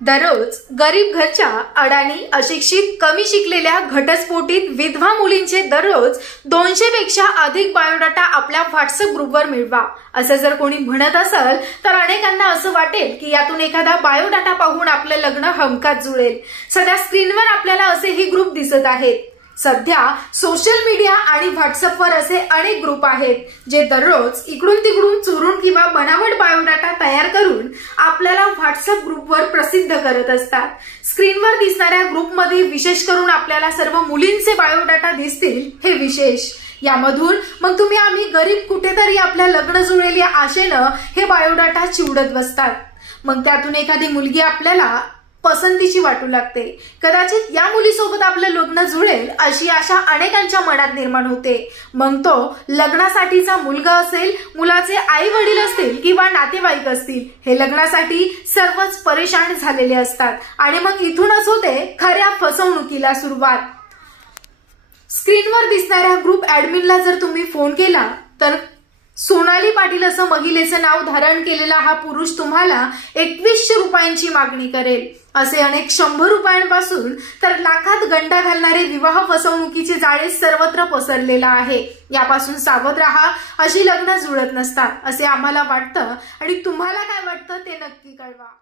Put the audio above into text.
दररोज गरीब घरच्या, अडाणी, अशिक्षित, कमी शिकलेल्या, घटस्फोटित विधवा मुलींचे दररोज 200 पेक्षा अधिक बायोडाटा आपल्या व्हॉट्सअप ग्रुपवर मिळवा असं जर कोणी म्हणत असेल तर अनेकांना असं वाटेल की यातून एखादा बायोडाटा पाहून आपलं लग्न हमखास जुळेल। सध्या स्क्रीनवर आपल्याला असेही ग्रुप दिसत आहेत। सध्या सोशल मीडिया आणि व्हॉट्सअपवर असे अनेक ग्रुप आहेत जे दररोज इकडून तिकडून चोरून किंवा बनावट बायोडाटा तयार करून आपल्याला व्हॉट्सअप ग्रुपवर प्रसिद्ध करत असतात। स्क्रीनवर दिसणाऱ्या ग्रुपमध्ये विशेष करून आपल्याला सर्व मुलींचे बायोडाटा दिसतील हे विशेष। यामधून मग तुम्ही आम्ही गरीब कुठेतरी आपल्या लग्न जुळेल या आशेनं हे बायोडाटा चिवडत बसतात। मग त्यातून एखादी मुलगी आपल्याला पसंतीची वाटू लागते। कदाचित या मुलीसोबत आपलं लग्न जुळेल अशी आशा अनेकांच्या मनात निर्माण होते। मग तो लग्नासाठीचा मुलगा असेल, मुलाचे आई वडील असतील किंवा नातेवाईक असतील, हे लग्नासाठी सर्वच परेशान झालेले असतात आणि मग इथूनच होते खऱ्या फसवणुकीला सुरुवात। स्क्रीनवर दिसणाऱ्या ग्रुप ऍडमिनला जर तुम्ही फोन केला तर सोनाली पाटील असं महिलेचं नाव धारण केलेला हा पुरुष तुम्हाला 2100 रुपयांची मागणी करेल। असे अनेक 100 रुपयांपासून तर लाखात गंडा घालणारे विवाह फसवणुकीचे जाळे सर्वत्र पसरलेला आहे। यापासून सावध राहा, अशी लग्न जुळत नसतात असे आम्हाला वाटतं आणि तुम्हाला काय वाटतं ते नक्की कळवा।